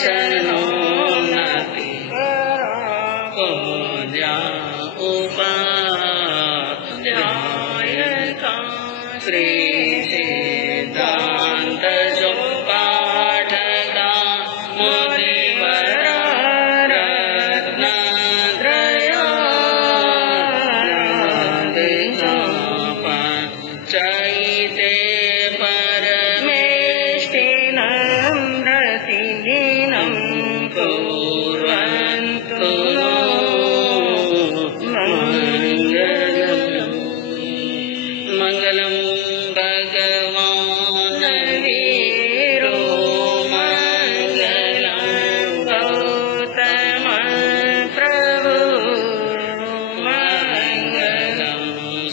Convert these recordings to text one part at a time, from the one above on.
वचनोन्नति को उपाध्यायता श्री सिद्धांत जो पाठका मुनिवर रत्नत्रया चैते परमेष्टिनं प्रतिदिनं कुर्वन्तु नो मङ्गलं भगवान् वीरो मङ्गलं गौतम प्रभु मङ्गलं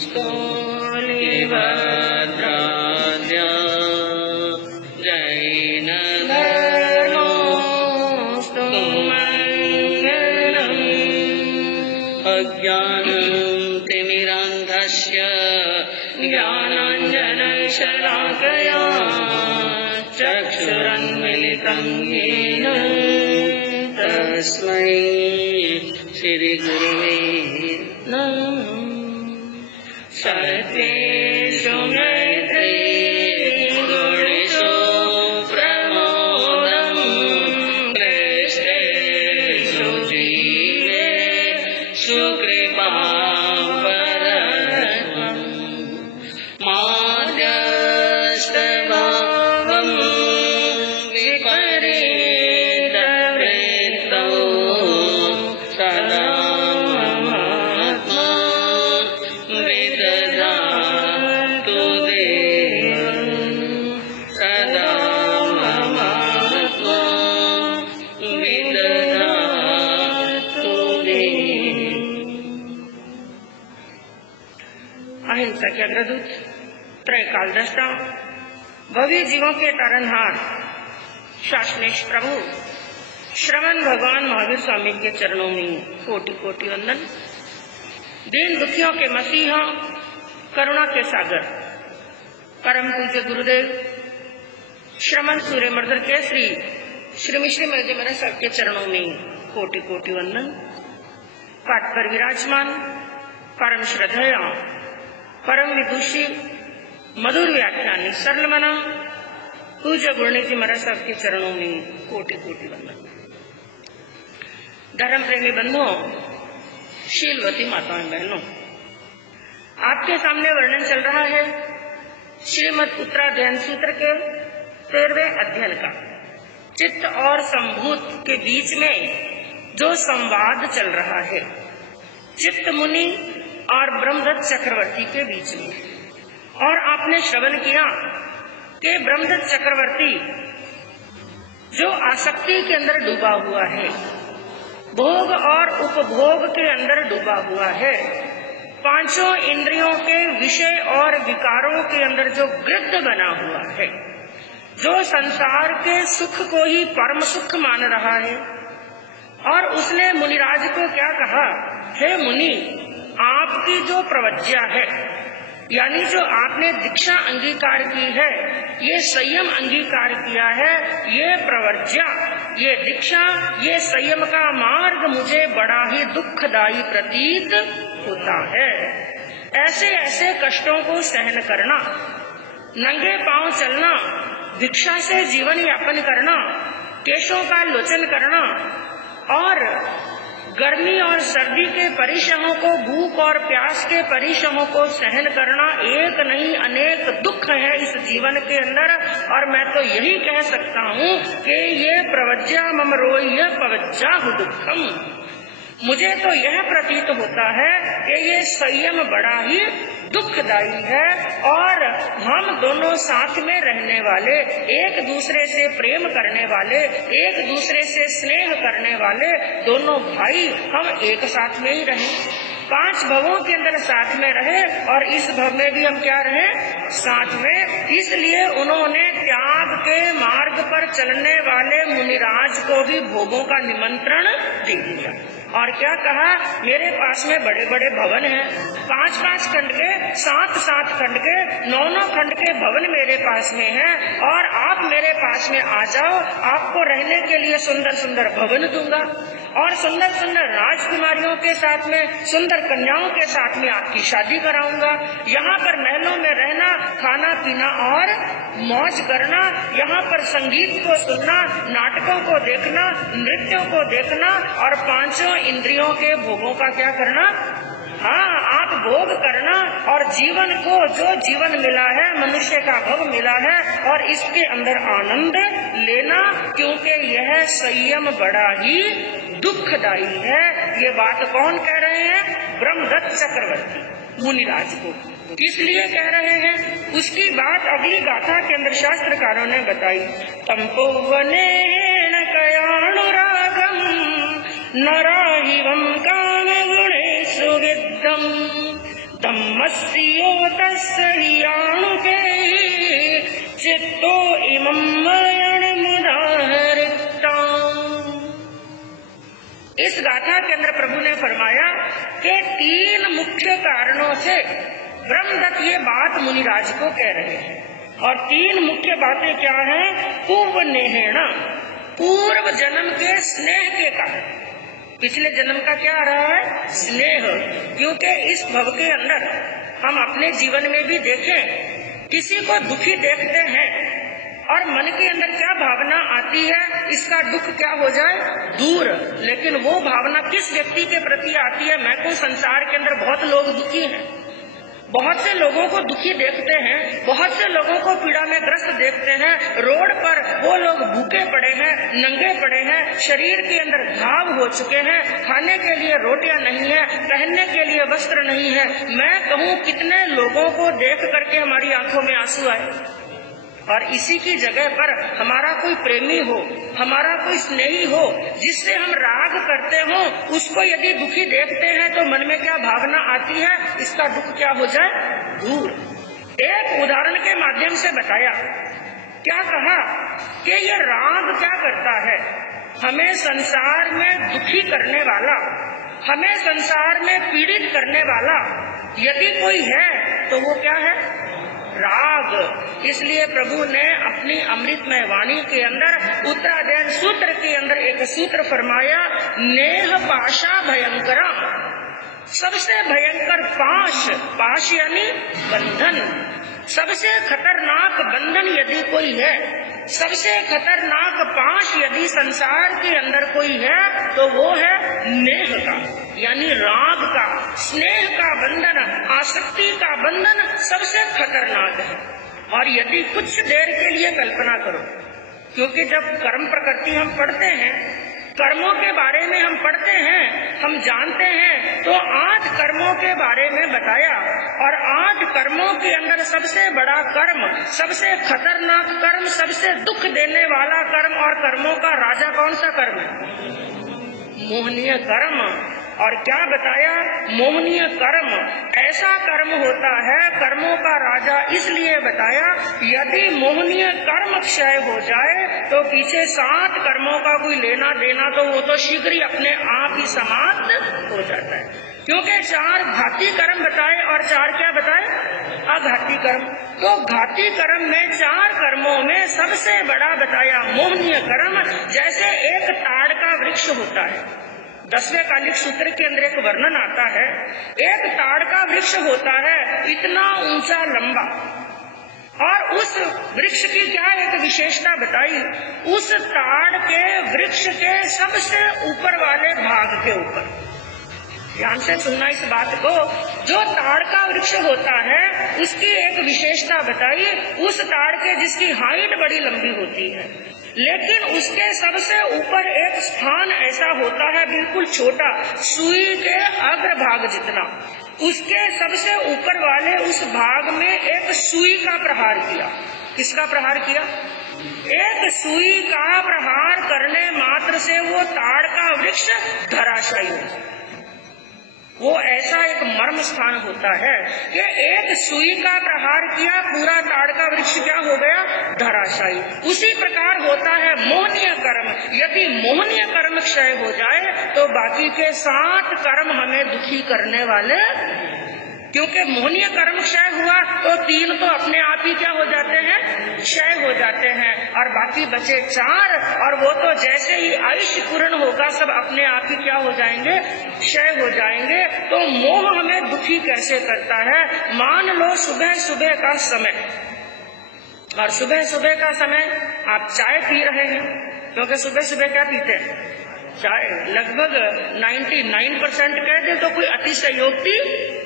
स्थूलिभद्राद्य जैन धर्मोऽस्तु मङ्गलम् अज्ञानं तिमिरान्धस्य ज्ञानाञ्जनशलाकया चक्षुरुन्मीलितं येन तस्मै श्रीगुरुवे नमः। सर्वेषु मैत्री गुणेषु प्रमोदं क्लिष्टेषु जीवेषु कृपां वरदम् माध्यस्थभावं विपरीतवृत्तौ सदा ममात्मा विदधातु देवं सदा ममात्मा विदधातु देवं। अहिंसा के अग्रदूत, त्रयकाल दृष्टा, भव्य जीवों के तारनहार, शासनेश प्रभु श्रवण भगवान महावीर स्वामी के चरणों में कोटि कोटि वंदन। दीन दुखियों के मसीहा, करुणा के सागर, परम पूज्य गुरुदेव श्रमण सूर्य मर्दर के श्री मिश्री महर्षि महाराज साहब के चरणों में कोटि कोटि वंदन। पाठ पर विराजमान परम श्रद्धेय, परम विदुषी, मधुर व्याख्यान सरल मना पूज्य गुरुनी जी महाराज साहब के चरणों में कोटि कोटि वंदन। धर्म प्रेमी बंधुओं, शीलवती माताएं बहनों, आपके सामने वर्णन चल रहा है श्रीमद् उत्तराध्ययन सूत्र के 13वें अध्ययन का। चित्त और संभूत के बीच में जो संवाद चल रहा है, चित्त मुनि और ब्रह्मदत्त चक्रवर्ती के बीच में। और आपने श्रवण किया कि ब्रह्मदत्त चक्रवर्ती जो आसक्ति के अंदर डूबा हुआ है, भोग और उपभोग के अंदर डूबा हुआ है, पांचों इंद्रियों के विषय और विकारों के अंदर जो गिरद बना हुआ है, जो संसार के सुख को ही परम सुख मान रहा है। और उसने मुनिराज को क्या कहा, हे मुनि, आपकी जो प्रवज्ञा है, यानी जो आपने दीक्षा अंगीकार की है, ये संयम अंगीकार किया है, ये प्रवज्ञा, ये दीक्षा, ये संयम का मार्ग मुझे बड़ा ही दुखदायी प्रतीत होता है। ऐसे ऐसे कष्टों को सहन करना, नंगे पांव चलना, भिक्षा से जीवन यापन करना, केशों का लोचन करना और गर्मी और सर्दी के परिश्रमों को, भूख और प्यास के परिश्रमों को सहन करना एक नहीं अनेक दुख है इस जीवन के अंदर। और मैं तो यही कह सकता हूँ कि ये प्रवज्ञा मम रोह्य पवज्जाहु दुखम। मुझे तो यह प्रतीत होता है कि ये संयम बड़ा ही दुखदायी है। और हम दोनों साथ में रहने वाले, एक दूसरे से प्रेम करने वाले, एक दूसरे से स्नेह करने वाले दोनों भाई हम एक साथ में ही रहें, 5 भवों के अंदर साथ में रहे और इस भव में भी हम क्या रहे, साथ में। इसलिए उन्होंने त्याग के मार्ग पर चलने वाले मुनिराज को भी भोगों का निमंत्रण दे दिया। और क्या कहा, मेरे पास में बड़े बड़े भवन हैं, 5-5 खंड के, 7-7 खंड के, 9-9 खंड के भवन मेरे पास में हैं, और आप मेरे पास में आ जाओ, आपको रहने के लिए सुंदर सुंदर भवन दूंगा और सुंदर सुंदर राजकुमारियों के साथ में, सुंदर कन्याओं के साथ में आपकी शादी कराऊंगा। यहाँ पर महलों में रहना, खाना पीना और मौज करना, यहाँ पर संगीत को सुनना, नाटकों को देखना, नृत्यों को देखना और 5 इंद्रियों के भोगों का क्या करना, हाँ, आप भोग करना और जीवन को, जो जीवन मिला है, मनुष्य का भोग मिला है, और इसके अंदर आनंद लेना, क्योंकि यह संयम बड़ा ही दुखदायी है। ये बात कौन कह रहे हैं? ब्रह्मदत्त चक्रवर्ती मुनिराज को। किस लिए कह रहे हैं? उसकी बात अगली गाथा के अंदर शास्त्रकारों ने बताई। तंपोवनेन कयानुरागम नराहिवं काम गुणेषु विद्धम धम्मस्योतस्याणुके चित्तो इमं मयणमुदाहरिताम्। इस गाथा के अंदर प्रभु ने फरमाया कि 3 मुख्य कारणों से ब्रह्मदत्त ये बात मुनिराज को कह रहे हैं, और 3 मुख्य बातें क्या हैं? पूर्व नेहेण, पूर्व जन्म के स्नेह के कारण। पिछले जन्म का क्या रहा है? स्नेह। क्योंकि इस भव के अंदर हम अपने जीवन में भी देखें, किसी को दुखी देखते हैं और मन के अंदर क्या भावना आती है, इसका दुख क्या हो जाए? दूर। लेकिन वो भावना किस व्यक्ति के प्रति आती है? मैं को संसार के अंदर बहुत लोग दुखी हैं, बहुत से लोगों को दुखी देखते हैं, बहुत से लोगों को पीड़ा में ग्रस्त देखते हैं। रोड पर वो लोग भूखे पड़े हैं, नंगे पड़े हैं, शरीर के अंदर घाव हो चुके हैं, खाने के लिए रोटियां नहीं है, पहनने के लिए वस्त्र नहीं है। मैं कहूँ कितने लोगों को देख करके हमारी आंखों में आंसू आए, और इसी की जगह पर हमारा कोई प्रेमी हो, हमारा कोई स्नेही हो, जिससे हम राग करते हो, उसको यदि दुखी देखते हैं तो मन में क्या भावना आती है? इसका दुख क्या हो जाए? दूर। एक उदाहरण के माध्यम से बताया। क्या कहा कि ये राग क्या करता है? हमें संसार में दुखी करने वाला, हमें संसार में पीड़ित करने वाला यदि कोई है तो वो क्या है? राग। इसलिए प्रभु ने अपनी अमृतमय वाणी के अंदर उत्तरायण सूत्र के अंदर एक सूत्र फरमाया, नेह पाशा भयंकरा। सबसे भयंकर पाश यानी बंधन, सबसे खतरनाक बंधन यदि कोई है, सबसे खतरनाक पाश यदि संसार के अंदर कोई है तो वो है नेह का, यानी राग का, स्नेह का बंधन, आसक्ति का बंधन सबसे खतरनाक है। और यदि कुछ देर के लिए कल्पना करो, क्योंकि जब कर्म प्रकृति हम पढ़ते हैं, कर्मों के बारे में हम पढ़ते हैं, हम जानते हैं, तो 8 कर्मों के बारे में बताया, और 8 कर्मों के अंदर सबसे बड़ा कर्म, सबसे खतरनाक कर्म, सबसे दुख देने वाला कर्म, और कर्मों का राजा कौन सा कर्म है? मोहनीय कर्म। और क्या बताया? मोहनीय कर्म ऐसा कर्म होता है, कर्मों का राजा इसलिए बताया, यदि मोहनीय कर्म क्षय हो जाए तो पीछे 7 कर्मों का कोई लेना देना तो वो तो शीघ्र ही अपने आप ही समाप्त हो जाता है। क्योंकि 4 घाती कर्म बताए और 4 क्या बताए? अघाती कर्म। तो घाती कर्म में 4 कर्मों में सबसे बड़ा बताया मोहनीय कर्म। जैसे एक ताड़ का वृक्ष होता है, 10वें कालिक सूत्र के अंदर एक वर्णन आता है, एक ताड़ का वृक्ष होता है इतना ऊंचा लंबा, और उस वृक्ष की क्या एक विशेषता बताई? उस ताड़ के वृक्ष के सबसे ऊपर वाले भाग के ऊपर, ध्यान से सुनना इस बात को, जो ताड़ का वृक्ष होता है उसकी एक विशेषता बताई, उस ताड़ के जिसकी हाइट बड़ी लंबी होती है, लेकिन उसके सबसे ऊपर एक स्थान ऐसा होता है बिल्कुल छोटा, सुई के अग्रभाग जितना, उसके सबसे ऊपर वाले उस भाग में एक सुई का प्रहार किया। किसका प्रहार किया? एक सुई का प्रहार करने मात्र से वो ताड़ का वृक्ष धराशायी हो। वो ऐसा एक मर्म स्थान होता है कि एक सुई का प्रहार किया, पूरा ताड़ का वृक्ष क्या हो गया? धराशायी। उसी प्रकार होता है मोहनीय कर्म। यदि मोहनीय कर्म क्षय हो जाए तो बाकी के 7 कर्म हमें दुखी करने वाले, क्योंकि मोहनीय कर्म क्षय हुआ तो 3 तो अपने आप ही क्या हो जाते हैं, क्षय हो जाते हैं, और बाकी बचे 4, और वो तो जैसे ही आयुष्य पूर्ण होगा सब अपने आप ही क्या हो जाएंगे, क्षय हो जाएंगे। तो मोह हमें दुखी कैसे करता है? मान लो सुबह सुबह का समय, और सुबह सुबह का समय आप चाय पी रहे हैं, क्योंकि सुबह सुबह क्या पीते हैं, चाय। लगभग 99% कह दे तो कोई अतिशयोक्ति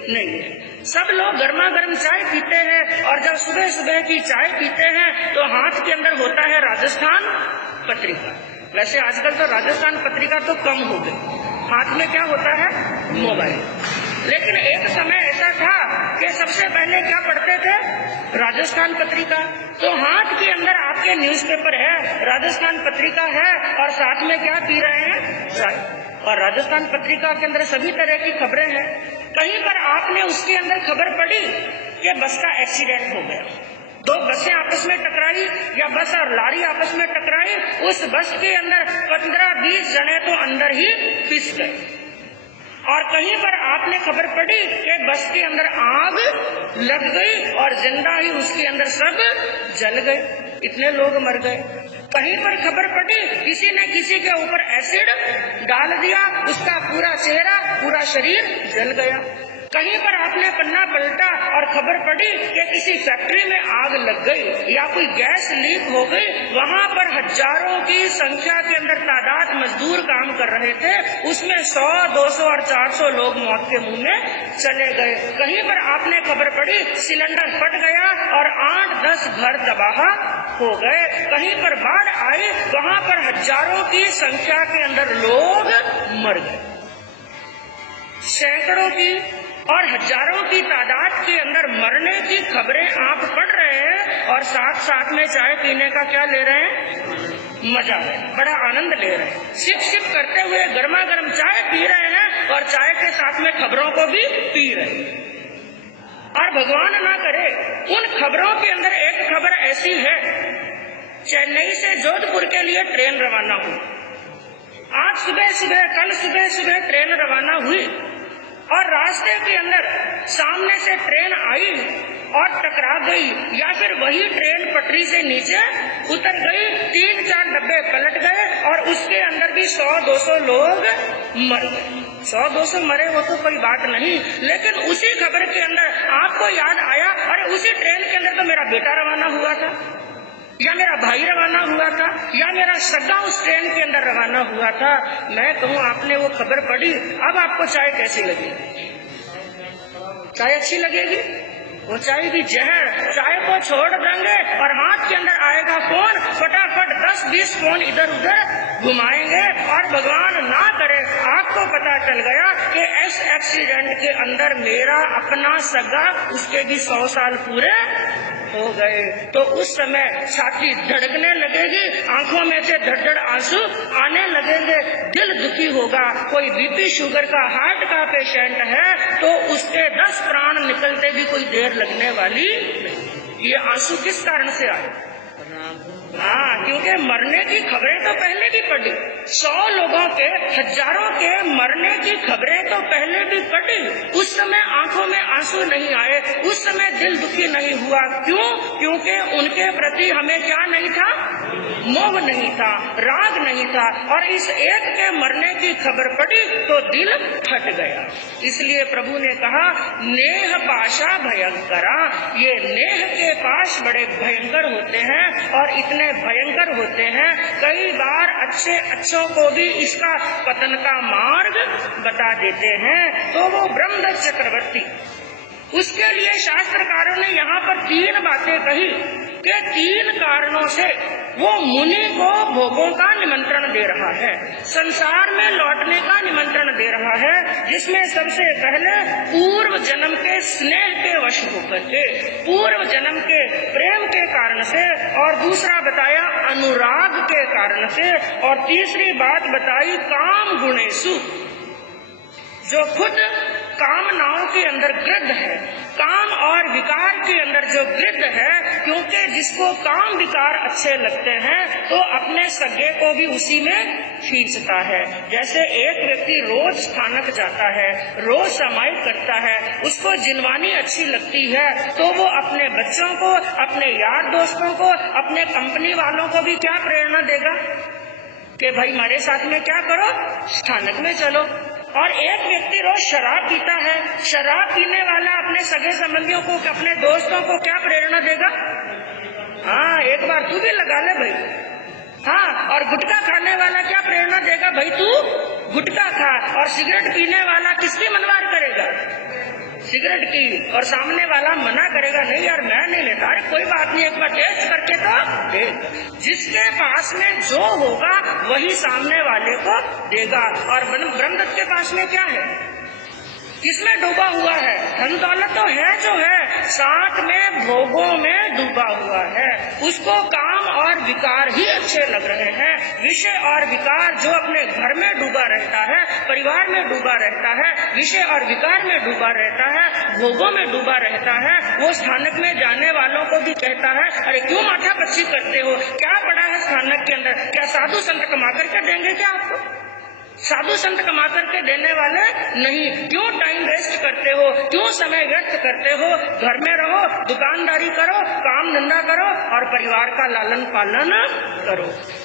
नहीं है। सब लोग गर्मा गर्म चाय पीते हैं, और जब सुबह सुबह की चाय पीते हैं तो हाथ के अंदर होता है राजस्थान पत्रिका। वैसे आजकल तो राजस्थान पत्रिका तो कम हो गई, हाथ में क्या होता है, मोबाइल। लेकिन एक समय ऐसा था कि सबसे पहले क्या पढ़ते थे, राजस्थान पत्रिका। तो हाथ के अंदर आपके न्यूज़पेपर है, राजस्थान पत्रिका है, और साथ में क्या पी रहे हैं, चाय। और राजस्थान पत्रिका के अंदर सभी तरह की खबरें हैं। कहीं पर आपने उसके अंदर खबर पढ़ी कि बस का एक्सीडेंट हो गया, 2 बसें आपस में टकराई, या बस और लारी आपस में टकराई, उस बस के अंदर 15-20 जने तो अंदर ही पिस गए। और कहीं पर आपने खबर पढ़ी कि बस के अंदर आग लग गई और जिंदा ही उसके अंदर सब जल गए, इतने लोग मर गए। कहीं पर खबर पढ़ी किसी ने किसी के ऊपर एसिड डाल दिया, उसका पूरा चेहरा पूरा शरीर जल गया। कहीं पर आपने पन्ना पलटा और खबर पढ़ी कि किसी फैक्ट्री में आग लग गई या कोई गैस लीक हो गई, वहाँ पर हजारों की संख्या के अंदर तादाद मजदूर काम कर रहे थे, उसमें 100, 200 और 400 लोग मौत के मुंह में चले गए। कहीं पर आपने खबर पढ़ी सिलेंडर फट गया और 8-10 घर तबाह हो गए। कहीं पर बाढ़ आई, वहाँ पर हजारों की संख्या के अंदर लोग मर गए। सैकड़ों की और हजारों की तादाद के अंदर मरने की खबरें आप पढ़ रहे हैं, और साथ साथ में चाय पीने का क्या ले रहे हैं, मजा ले, बड़ा आनंद ले रहे हैं। सिप सिप करते हुए गर्मा गर्म चाय पी रहे हैं, और चाय के साथ में खबरों को भी पी रहे हैं। और भगवान ना करे उन खबरों के अंदर एक खबर ऐसी है, चेन्नई से जोधपुर के लिए ट्रेन रवाना हुई। आज सुबह सुबह, कल सुबह सुबह ट्रेन रवाना हुई, और रास्ते के अंदर सामने से ट्रेन आई और टकरा गई, या फिर वही ट्रेन पटरी से नीचे उतर गई। 3-4 डब्बे पलट गए, और उसके अंदर भी 100-200 लोग मर गए। 100-200 मरे वो तो कोई बात नहीं, लेकिन उसी खबर के अंदर आपको याद आया, अरे उसी ट्रेन के अंदर तो मेरा बेटा रवाना हुआ था, या मेरा भाई रवाना हुआ था, या मेरा सगा उस ट्रेन के अंदर रवाना हुआ था। मैं कहूँ आपने वो खबर पढ़ी, अब आपको चाय कैसी लगेगी? चाय अच्छी लगेगी? वो चाय भी जहर। चाय को छोड़ देंगे और हाथ के अंदर आएगा फोन, फटाफट 10-20 फोन इधर उधर घुमाएंगे, और भगवान ना करे आपको पता चल गया कि इस एक्सीडेंट के अंदर मेरा अपना सगा, उसके भी 100 साल पूरे हो गए। तो उस समय छाती धड़कने लगेगी, आंखों में से धड़-धड़ आंसू आने लगेंगे, दिल दुखी होगा। कोई बीपी शुगर का, हार्ट का पेशेंट है तो उसके 10 प्राण निकलते भी कोई देर लगने वाली नहीं। ये आंसू किस कारण से आए? हाँ, क्योंकि मरने की खबरें तो पहले भी पढ़ी, 100 लोगों के, हजारों के मरने की खबरें तो पहले भी पढ़ी। उस समय आंखों में आंसू नहीं आए, उस समय दिल दुखी नहीं हुआ। क्यों? क्योंकि उनके प्रति हमें क्या नहीं था, मोह नहीं था, राग नहीं था, और इस एक के मरने की खबर पड़ी तो दिल फट गया। इसलिए प्रभु ने कहा नेह पाशा भयंकरा, ये नेह के पाश बड़े भयंकर होते हैं और इतने भयंकर होते हैं, कई बार अच्छों को भी इसका पतन का मार्ग बता देते हैं। तो वो ब्रह्मदत्त चक्रवर्ती, उसके लिए शास्त्रकारों ने यहाँ पर 3 बातें कही कि 3 कारणों से वो मुनि को भोगों का निमंत्रण दे रहा है, संसार में लौटने का निमंत्रण दे रहा है, जिसमें सबसे पहले पूर्व जन्म के स्नेह के वश होकर के, पूर्व जन्म के प्रेम के कारण से, और दूसरा बताया अनुराग के कारण से, और तीसरी बात बताई काम गुणेशु, जो खुद कामनाओं के अंदर गिरद है, काम और विकार के अंदर जो गिरद है, क्योंकि जिसको काम विकार अच्छे लगते हैं तो अपने सगे को भी उसी में खींचता है। जैसे एक व्यक्ति रोज स्थानक जाता है, रोज समाई करता है, उसको जिनवानी अच्छी लगती है तो वो अपने बच्चों को, अपने यार दोस्तों को, अपने कंपनी वालों को भी क्या प्रेरणा देगा कि भाई हमारे साथ में क्या करो, स्थानक में चलो। और एक व्यक्ति रोज शराब पीता है, शराब पीने वाला अपने सगे संबंधियों को, अपने दोस्तों को क्या प्रेरणा देगा, हाँ एक बार तू भी लगा ले भाई। हाँ, और गुटखा खाने वाला क्या प्रेरणा देगा, भाई तू गुटखा खा। और सिगरेट पीने वाला किसकी मनवार करेगा, सिगरेट की। और सामने वाला मना करेगा, नहीं यार मैं नहीं लेता। अरे कोई बात नहीं, एक बार टेस्ट करके तो देख। जिसके पास में जो होगा वही सामने वाले को देगा। और ब्रह्मदत्त के पास में क्या है, किसमें डूबा हुआ है, धन दौलत तो है जो है, साथ में भोगों में डूबा हुआ है। उसको काम और विकार ही अच्छे लग रहे हैं। विषय और विकार जो अपने घर में डूबा रहता है, परिवार में डूबा रहता है, विषय और विकार में डूबा रहता है, भोगों में डूबा रहता है, वो स्थानक में जाने वालों को भी कहता है, अरे क्यों माथा पच्ची करते हो, क्या पड़ा है स्थानक के अंदर, क्या साधु संत कमा करके देंगे क्या आपको, साधु संत कमा करके देने वाले नहीं। क्यों टाइम वेस्ट करते हो, क्यों समय व्यर्थ करते हो, घर में रहो, दुकानदारी करो, काम धंधा करो और परिवार का लालन पालन करो।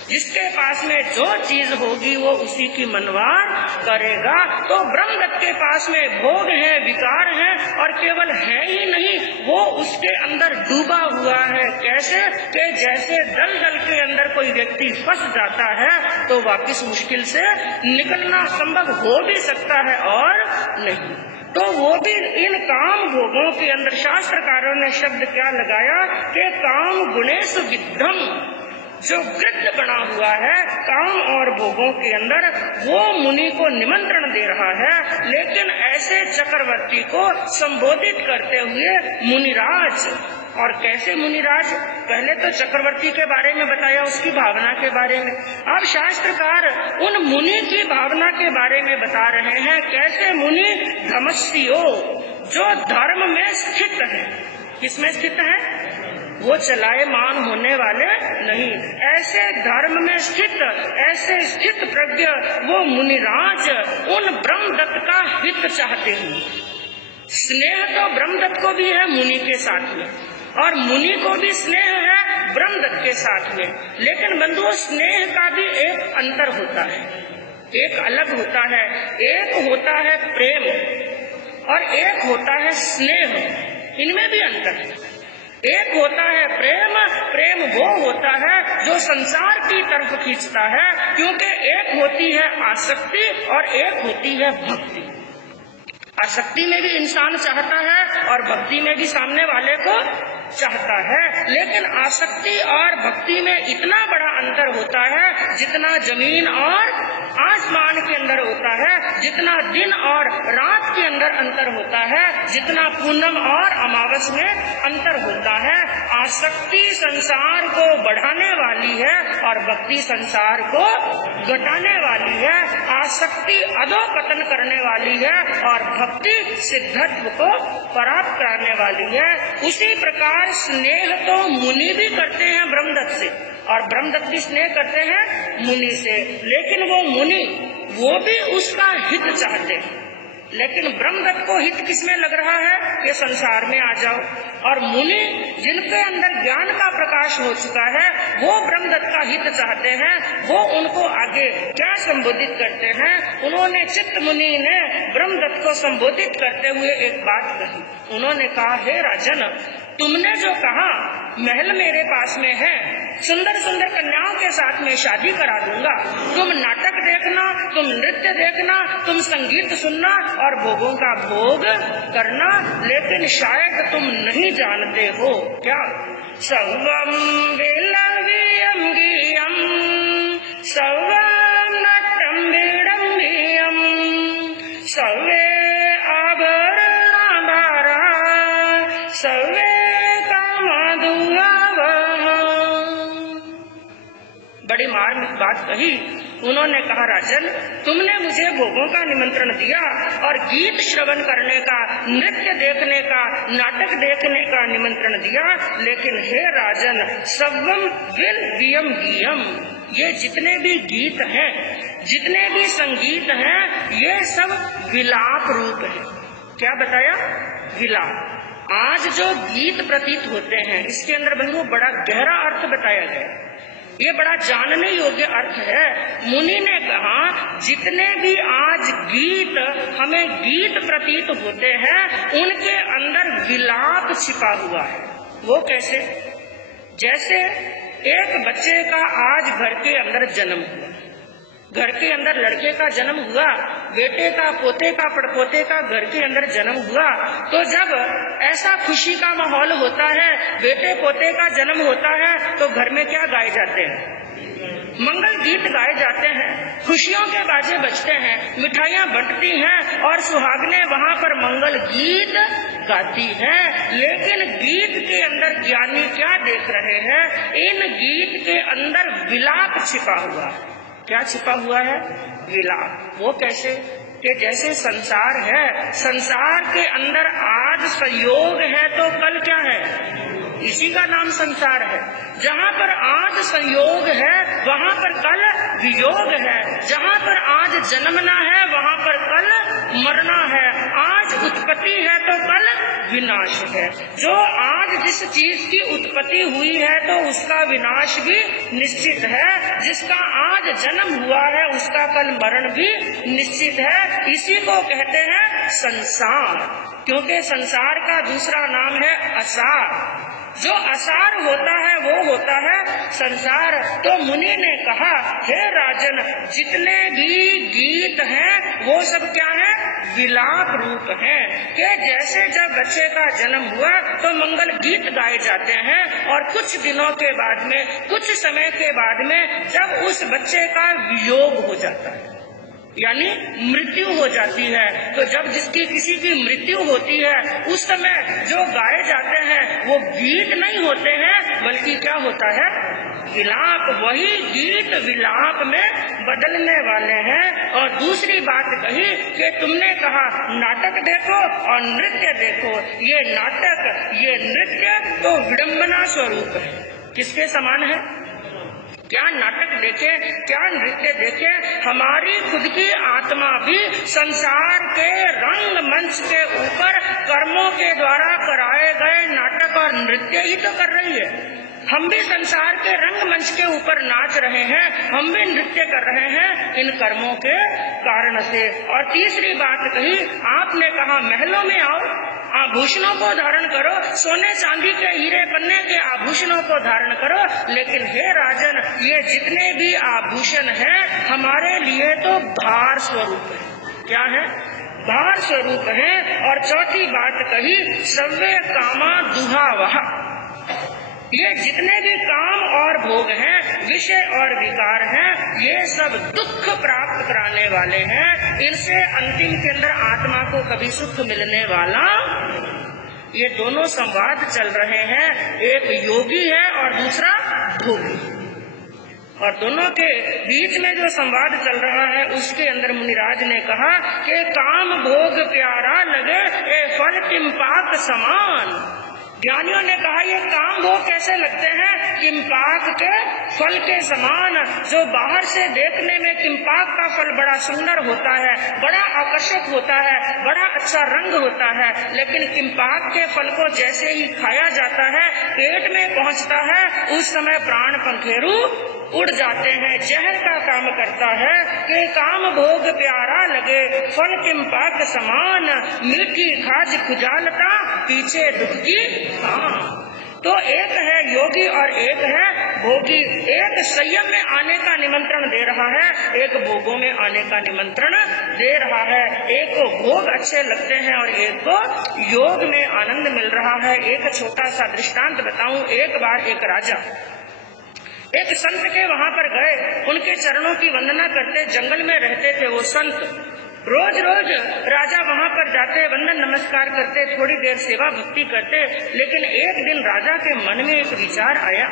जिसके पास में जो चीज होगी वो उसी की मनवार करेगा। तो ब्रह्मदत्त के पास में भोग है, विकार है, और केवल है ही नहीं, वो उसके अंदर डूबा हुआ है। कैसे कि जैसे दलदल के अंदर कोई व्यक्ति फंस जाता है तो वापिस मुश्किल से निकलना संभव हो भी सकता है और नहीं। तो वो भी इन काम भोगों के अंदर शास्त्रकारों ने शब्द क्या लगाया कि काम गुणेश विद्धम, जो गृद्ध बना हुआ है काम और भोगों के अंदर, वो मुनि को निमंत्रण दे रहा है। लेकिन ऐसे चक्रवर्ती को संबोधित करते हुए मुनिराज, और कैसे मुनिराज, पहले तो चक्रवर्ती के बारे में बताया, उसकी भावना के बारे में। अब शास्त्रकार उन मुनि की भावना के बारे में बता रहे हैं। कैसे मुनि धमस्यो, जो धर्म में स्थित है। किसमें स्थित है, वो चलायमान होने वाले नहीं, ऐसे धर्म में स्थित, ऐसे स्थित प्रज्ञ वो मुनिराज उन ब्रह्मदत्त का हित चाहते हैं। स्नेह तो ब्रह्मदत्त को भी है मुनि के साथ में, और मुनि को भी स्नेह है ब्रह्मदत्त के साथ में। लेकिन बंधुओं, स्नेह का भी एक अंतर होता है, एक अलग होता है। एक होता है प्रेम और एक होता है स्नेह, इनमें भी अंतर है। एक होता है प्रेम, प्रेम वो होता है जो संसार की तरफ खींचता है, क्योंकि एक होती है आसक्ति और एक होती है भक्ति। आसक्ति में भी इंसान चाहता है और भक्ति में भी सामने वाले को चाहता है। लेकिन आसक्ति और भक्ति में इतना बड़ा अंतर होता है जितना जमीन और आसमान के अंदर होता है, जितना दिन और रात के अंदर अंतर होता है, जितना पूनम और अमावस में अंतर होता है। आसक्ति संसार को बढ़ाने वाली है और भक्ति संसार को घटाने वाली है। आसक्ति अधोपतन करने वाली है और भक्ति सिद्धत्व को प्राप्त कराने वाली है। उसी प्रकार स्नेह तो मुनि भी करते हैं ब्रह्मदत्त से, और ब्रह्मदत्त भी स्नेह करते हैं मुनि से। लेकिन वो मुनि वो भी उसका हित चाहते हैं। लेकिन ब्रह्मदत्त को हित किसमें लग रहा है कि संसार में आ जाओ, और मुनि जिनके अंदर ज्ञान का प्रकाश हो चुका है वो ब्रह्मदत्त का हित चाहते हैं। वो उनको आगे क्या संबोधित करते हैं, उन्होंने चित्त मुनि ने ब्रह्मदत्त को संबोधित करते हुए एक बात कही। उन्होंने कहा, हे राजन, तुमने जो कहा महल मेरे पास में है, सुंदर सुंदर कन्याओं के साथ में शादी करा दूंगा, तुम नाटक देखना, तुम नृत्य देखना, तुम संगीत सुनना और भोगों का भोग करना, लेकिन शायद तुम नहीं जानते हो क्या, सर्वम विलव्यम गियम सर्वम नट्टम विडम्बियम सर्वे आभरणाभारा सर्वे बड़ी मार्मिक बात कही। उन्होंने कहा, राजन, तुमने मुझे भोगों का निमंत्रण दिया और गीत श्रवण करने का, नृत्य देखने का, नाटक देखने का निमंत्रण दिया, लेकिन हे राजन, सवम विल वियम गीयम, ये जितने भी गीत हैं, जितने भी संगीत हैं, ये सब विलाप रूप है। क्या बताया? विलाप। आज जो गीत प्रतीत होते हैं, इसके अंदर बंधुओं बड़ा गहरा अर्थ बताया गया, ये बड़ा जानने योग्य अर्थ है। मुनि ने कहा, जितने भी आज गीत हमें गीत प्रतीत होते हैं, उनके अंदर विलाप छिपा हुआ है। वो कैसे? जैसे एक बच्चे का आज घर के अंदर जन्म हुआ, घर के अंदर लड़के का जन्म हुआ, बेटे का, पोते का, पड़पोते का घर के अंदर जन्म हुआ, तो जब ऐसा खुशी का माहौल होता है, बेटे पोते का जन्म होता है, तो घर में क्या गाए जाते हैं? मंगल गीत गाए जाते हैं, खुशियों के बाजे बजते हैं, मिठाइयाँ बंटती हैं और सुहागने वहाँ पर मंगल गीत गाती हैं। लेकिन गीत के अंदर ज्ञानी क्या देख रहे हैं? इन गीत के अंदर विलाप छिपा हुआ है। क्या छिपा हुआ है? विलाप। वो कैसे? कि जैसे संसार है, संसार के अंदर आज संयोग है तो कल क्या है? इसी का नाम संसार है। जहाँ पर आज संयोग है, वहाँ पर कल वियोग है। जहाँ पर आज जन्मना है, वहाँ पर कल मरना है। आज उत्पत्ति है तो कल विनाश है। जो आज जिस चीज की उत्पत्ति हुई है, तो उसका विनाश भी निश्चित है। जिसका आज जन्म हुआ है, उसका कल मरण भी निश्चित है। इसी को कहते हैं संसार, क्योंकि संसार का दूसरा नाम है असार। जो असार होता है वो होता है संसार। तो मुनि ने कहा, हे राजन, जितने भी गीत हैं वो सब क्या है? विलाप रूप हैं। कि जैसे जब बच्चे का जन्म हुआ तो मंगल गीत गाए जाते हैं, और कुछ दिनों के बाद में, कुछ समय के बाद में, जब उस बच्चे का वियोग हो जाता है, यानी मृत्यु हो जाती है, तो जब जिसकी किसी की मृत्यु होती है, उस समय जो गाए जाते हैं वो गीत नहीं होते हैं, बल्कि क्या होता है? विलाप। वही गीत विलाप में बदलने वाले हैं। और दूसरी बात कही कि तुमने कहा नाटक देखो और नृत्य देखो। ये नाटक, ये नृत्य तो विडंबना स्वरूप है। किसके समान है? क्या नाटक देखे, क्या नृत्य देखे, हमारी खुद की आत्मा भी संसार के रंग मंच के ऊपर कर्मों के द्वारा कराए गए नाटक और नृत्य ही तो कर रही है। हम भी संसार के रंग मंच के ऊपर नाच रहे हैं, हम भी नृत्य कर रहे हैं इन कर्मों के कारण से। और तीसरी बात कही, आपने कहा महलों में आओ, आभूषणों को धारण करो, सोने चांदी के हीरे पन्ने के आभूषणों को धारण करो, लेकिन हे राजन, ये जितने भी आभूषण हैं हमारे लिए तो भार स्वरूप है। क्या है? भार स्वरूप है। और चौथी बात कही, सव्वे कामा दुहावह, ये जितने भी काम और भोग हैं, विषय और विकार हैं, ये सब दुख प्राप्त कराने वाले हैं। इनसे अंतिम के अंदर आत्मा को कभी सुख मिलने वाला। ये दोनों संवाद चल रहे हैं, एक योगी है और दूसरा भोगी। और दोनों के बीच में जो संवाद चल रहा है, उसके अंदर मुनिराज ने कहा कि काम भोग प्यारा लगे, ए फल किम्पाक समान। ज्ञानियों ने कहा ये काम भोग कैसे लगते हैं? किम्पाक के फल के समान। जो बाहर से देखने में किम्पाक का फल बड़ा सुंदर होता है, बड़ा आकर्षक होता है, बड़ा अच्छा रंग होता है, लेकिन किम्पाक के फल को जैसे ही खाया जाता है, पेट में पहुंचता है, उस समय प्राण पंखेरु उड़ जाते हैं। जहर का काम करता है कि काम भोग प्यारा लगे, फल किम्पाक समान, मीठी खाज खुजालता, पीछे दुख की। हाँ, तो एक है योगी और एक है भोगी। एक संयम में आने का निमंत्रण दे रहा है, एक भोगों में आने का निमंत्रण दे रहा है। एक को भोग अच्छे लगते हैं और एक को योग में आनंद मिल रहा है। एक छोटा सा दृष्टांत बताऊं। एक बार एक राजा एक संत के वहां पर गए, उनके चरणों की वंदना करते, जंगल में रहते थे वो संत। रोज रोज राजा वहां पर जाते, वंदन नमस्कार करते, थोड़ी देर सेवा भक्ति करते। लेकिन एक दिन राजा के मन में एक विचार आया,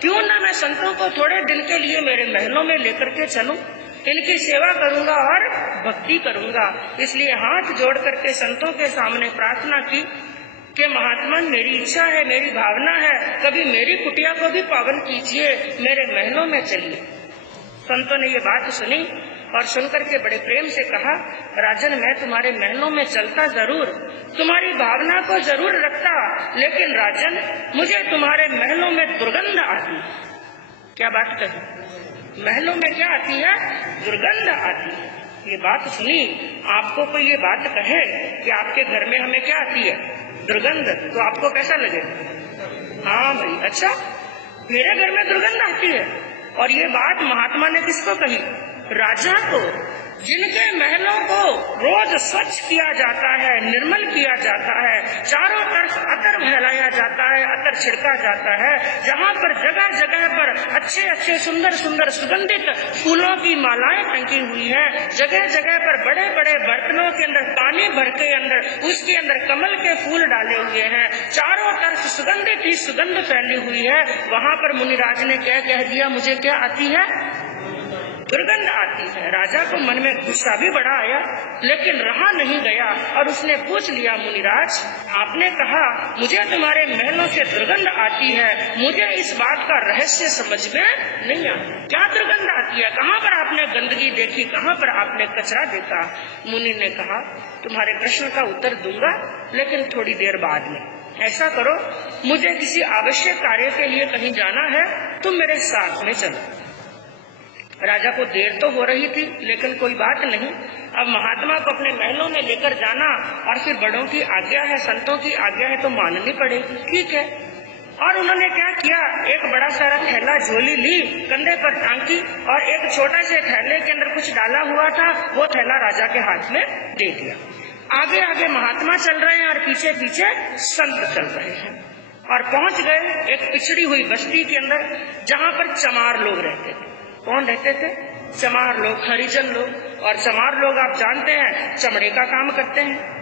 क्यों ना मैं संतों को थोड़े दिन के लिए मेरे महलों में लेकर के चलूं। इनकी सेवा करूंगा और भक्ति करूंगा। इसलिए हाथ जोड़ करके संतों के सामने प्रार्थना की कि महात्मा मेरी इच्छा है, मेरी भावना है, कभी मेरी कुटिया को भी पावन कीजिए, मेरे महलों में चलिए। संतों ने ये बात सुनी और सुनकर के बड़े प्रेम से कहा, राजन मैं तुम्हारे महलों में चलता जरूर, तुम्हारी भावना को जरूर रखता, लेकिन राजन मुझे तुम्हारे महलों में दुर्गंध आती। क्या बात कही? महलों में क्या आती है? दुर्गंध आती है। ये बात सुनी, आपको कोई ये बात कहे कि आपके घर में हमें क्या आती है? दुर्गंध, तो आपको कैसा लगे? हाँ भाई, अच्छा मेरे घर में दुर्गंध आती है। और ये बात महात्मा ने किसको कही? राजा को, जिनके महलों को रोज स्वच्छ किया जाता है, निर्मल किया जाता है, चारों तरफ अतर फैलाया जाता है, अतर छिड़का जाता है, जहाँ पर जगह जगह पर अच्छे अच्छे सुंदर सुंदर सुगंधित फूलों की मालाएं टंगी हुई है, जगह जगह पर बड़े बड़े बर्तनों के अंदर पानी भर के अंदर उसके अंदर कमल के फूल डाले हुए हैं, चारों तरफ सुगंधित ही सुगंध फैली हुई है। वहाँ पर मुनिराज ने क्या कह दिया? मुझे क्या आती है? दुर्गंध आती है। राजा को मन में गुस्सा भी बड़ा आया, लेकिन रहा नहीं गया और उसने पूछ लिया, मुनिराज आपने कहा मुझे तुम्हारे महलों से दुर्गंध आती है, मुझे इस बात का रहस्य समझ में नहीं आता। क्या दुर्गंध आती है? कहाँ पर आपने गंदगी देखी? कहाँ पर आपने कचरा देखा? मुनि ने कहा, तुम्हारे प्रश्न का उत्तर दूंगा, लेकिन थोड़ी देर बाद में। ऐसा करो, मुझे किसी आवश्यक कार्य के लिए कहीं जाना है, तुम मेरे साथ में चलो। राजा को देर तो हो रही थी, लेकिन कोई बात नहीं, अब महात्मा को अपने महलों में लेकर जाना और फिर बड़ों की आज्ञा है, संतों की आज्ञा है तो माननी पड़ेगी। ठीक है। और उन्होंने क्या किया? एक बड़ा सारा थैला झोली ली, कंधे पर टांगी और एक छोटा से थैले के अंदर कुछ डाला हुआ था, वो थैला राजा के हाथ में दे दिया। आगे आगे महात्मा चल रहे हैं और पीछे पीछे संत चल रहे हैं और पहुंच गए एक पिछड़ी हुई बस्ती के अंदर, जहाँ पर चमार लोग रहते थे। कौन रहते थे? चमार लोग, हरिजन लोग। और चमार लोग आप जानते हैं चमड़े का काम करते हैं।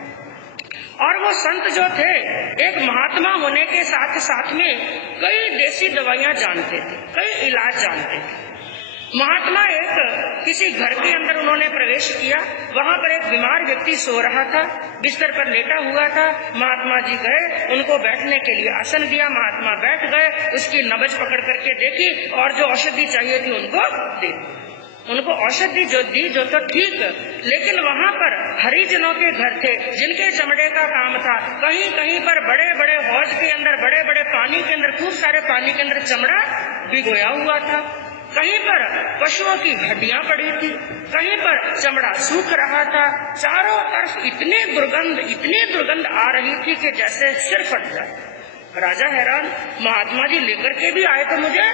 और वो संत जो थे, एक महात्मा होने के साथ साथ में कई देसी दवाइयां जानते थे, कई इलाज जानते थे। महात्मा एक किसी घर के अंदर उन्होंने प्रवेश किया, वहाँ पर एक बीमार व्यक्ति सो रहा था, बिस्तर पर लेटा हुआ था। महात्मा जी गए, उनको बैठने के लिए आसन दिया, महात्मा बैठ गए, उसकी नब्ज पकड़ करके देखी और जो औषधि चाहिए थी उनको दे दी। उनको औषधि जो दी जो तो ठीक, लेकिन वहाँ पर हरिजनों के घर थे जिनके चमड़े का काम था। कहीं कहीं पर बड़े बड़े हौज के अंदर, बड़े बड़े पानी के अंदर, खूब सारे पानी के अंदर चमड़ा भिगोया हुआ था। कहीं पर पशुओं की हड्डियां पड़ी थी, कहीं पर चमड़ा सूख रहा था। चारों तरफ इतनी दुर्गंध आ रही थी कि जैसे सिर फट जाए। राजा हैरान, महात्मा जी लेकर के भी आए तो मुझे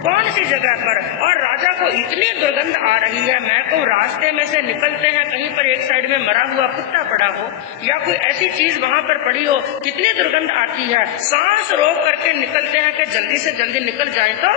कौन सी जगह पर, और राजा को इतनी दुर्गंध आ रही है। मैं को रास्ते में से निकलते हैं, कहीं पर एक साइड में मरा हुआ कुत्ता पड़ा हो या कोई ऐसी चीज वहाँ पर पड़ी हो, कितनी दुर्गंध आती है। सांस रोक करके निकलते हैं कि जल्दी से जल्दी निकल जाए तो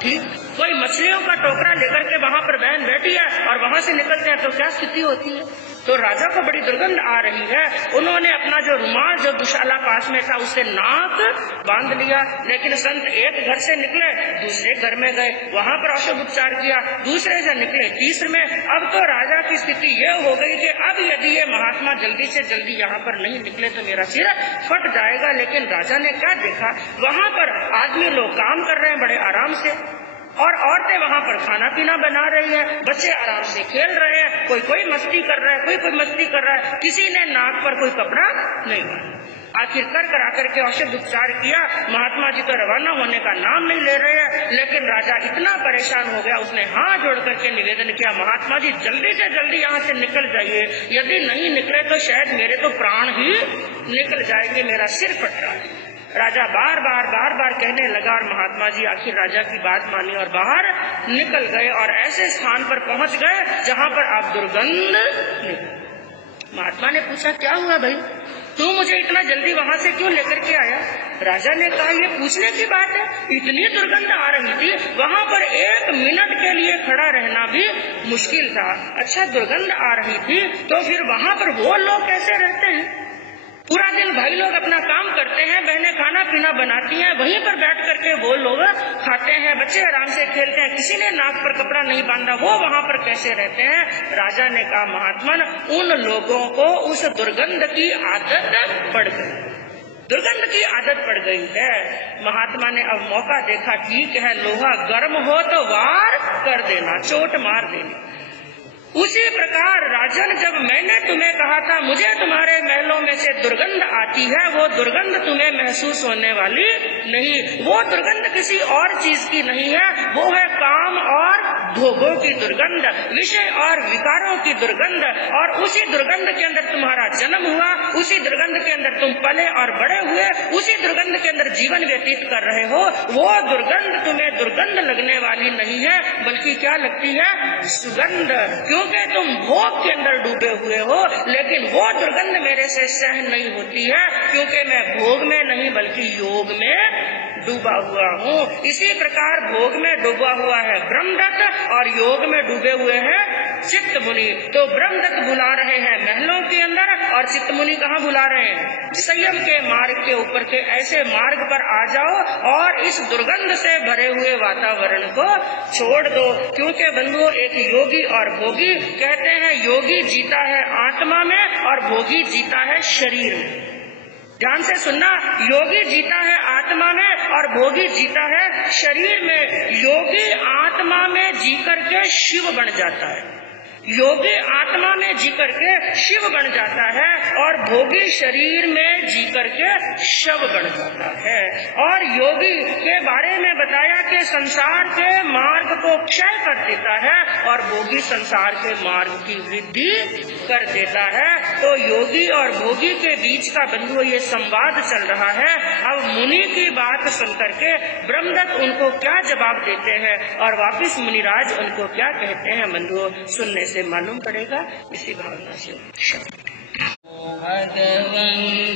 ठीक। कोई मछलियों का टोकरा लेकर के वहाँ पर बहन बैठी है और वहाँ से निकलते हैं तो क्या स्थिति होती है। तो राजा को बड़ी दुर्गंध आ रही है। उन्होंने अपना जो रुमाल जो दुशाला पास में था उससे नाक बांध लिया, लेकिन संत एक घर से निकले दूसरे घर में गए, वहाँ पर औषध उपचार किया, दूसरे से निकले तीसरे में। अब तो राजा की स्थिति ये हो गई कि अब यदि ये महात्मा जल्दी से जल्दी यहाँ पर नहीं निकले तो मेरा सिर फट जाएगा। लेकिन राजा ने क्या देखा, वहाँ पर आदमी लोग काम कर रहे हैं बड़े आराम से, और औरतें वहाँ पर खाना पीना बना रही है, बच्चे आराम से खेल रहे हैं, कोई मस्ती कर रहा है, कोई मस्ती कर रहा है, किसी ने नाक पर कोई कपड़ा नहीं बांधा। आखिर कर के औषध उपचार किया। महात्मा जी तो रवाना होने का नाम नहीं ले रहे हैं, लेकिन राजा इतना परेशान हो गया, उसने हाथ जोड़ करके निवेदन किया, महात्मा जी जल्दी से जल्दी यहाँ से निकल जाइए, यदि नहीं निकले तो शायद मेरे तो प्राण ही निकल जाएंगे, मेरा सिर फट रहा है। राजा बार बार कहने लगा और महात्मा जी आखिर राजा की बात मानी और बाहर निकल गए और ऐसे स्थान पर पहुंच गए जहां पर आप दुर्गंध निकल। महात्मा ने पूछा, क्या हुआ भाई, तू मुझे इतना जल्दी वहां से क्यों लेकर के आया? राजा ने कहा, ये पूछने की बात है, इतनी दुर्गंध आ रही थी, वहां पर 1 मिनट के लिए खड़ा रहना भी मुश्किल था। अच्छा, दुर्गंध आ रही थी तो फिर वहां पर वो लोग कैसे रहते हैं? पूरा दिन भाई लोग अपना काम करते हैं, बहनें खाना पीना बनाती हैं, वहीं पर बैठ करके वो लोग खाते हैं, बच्चे आराम से खेलते हैं, किसी ने नाक पर कपड़ा नहीं बांधा, वो वहां पर कैसे रहते हैं। राजा ने कहा महात्मन, उन लोगों को उस दुर्गंध की आदत पड़ गई, दुर्गंध की आदत पड़ गई है। महात्मा ने अब मौका देखा, ठीक है लोहा गर्म हो तो वार कर देना, चोट मार देनी। उसी प्रकार राजन, जब मैंने तुम्हें कहा था मुझे तुम्हारे महलों में से दुर्गंध आती है, वो दुर्गंध तुम्हें महसूस होने वाली नहीं, वो दुर्गंध किसी और चीज की नहीं है, वो है काम और भोगों की दुर्गंध, विषय और विकारों की दुर्गंध। और उसी दुर्गंध के अंदर तुम्हारा जन्म हुआ, उसी दुर्गंध के अंदर तुम पले और बड़े हुए, उसी दुर्गंध के अंदर जीवन व्यतीत कर रहे हो। वो दुर्गंध तुम्हें दुर्गंध लगने वाली नहीं है, बल्कि क्या लगती है, सुगंध, क्योंकि तुम भोग के अंदर डूबे हुए हो। लेकिन वो दुर्गंध मेरे से सहन नहीं होती है, क्योंकि मैं भोग में नहीं बल्कि योग में डूबा हुआ हूँ। इसी प्रकार भोग में डूबा हुआ है ब्रह्मदत्त और योग में डूबे हुए हैं चित्त मुनि। तो ब्रह्मदत्त बुला रहे हैं महलों के अंदर और चित्त मुनि कहाँ बुला रहे हैं, संयम के मार्ग के ऊपर के ऐसे मार्ग पर आ जाओ और इस दुर्गंध से भरे हुए वातावरण को छोड़ दो। क्योंकि बंधुओं, एक योगी और भोगी, कहते हैं योगी जीता है आत्मा में और भोगी जीता है शरीर में। ध्यान से सुनना, योगी जीता है आत्मा में और भोगी जीता है शरीर में। योगी आत्मा में जी करके शिव बन जाता है, योगी आत्मा में जी करके शिव बन जाता है और भोगी शरीर में जी करके शव बन जाता है। और योगी के बारे में बताया कि संसार के मार्ग को क्षय कर देता है और भोगी संसार के मार्ग की वृद्धि कर देता है। तो योगी और भोगी के बीच का बंधुओं ये संवाद चल रहा है। अब मुनि की बात सुनकर के ब्रह्मदत्त उनको क्या जवाब देते हैं और वापिस मुनिराज उनको क्या कहते हैं, बंधुओं सुनने से मालूम पड़ेगा। इसी भावना से भगवन्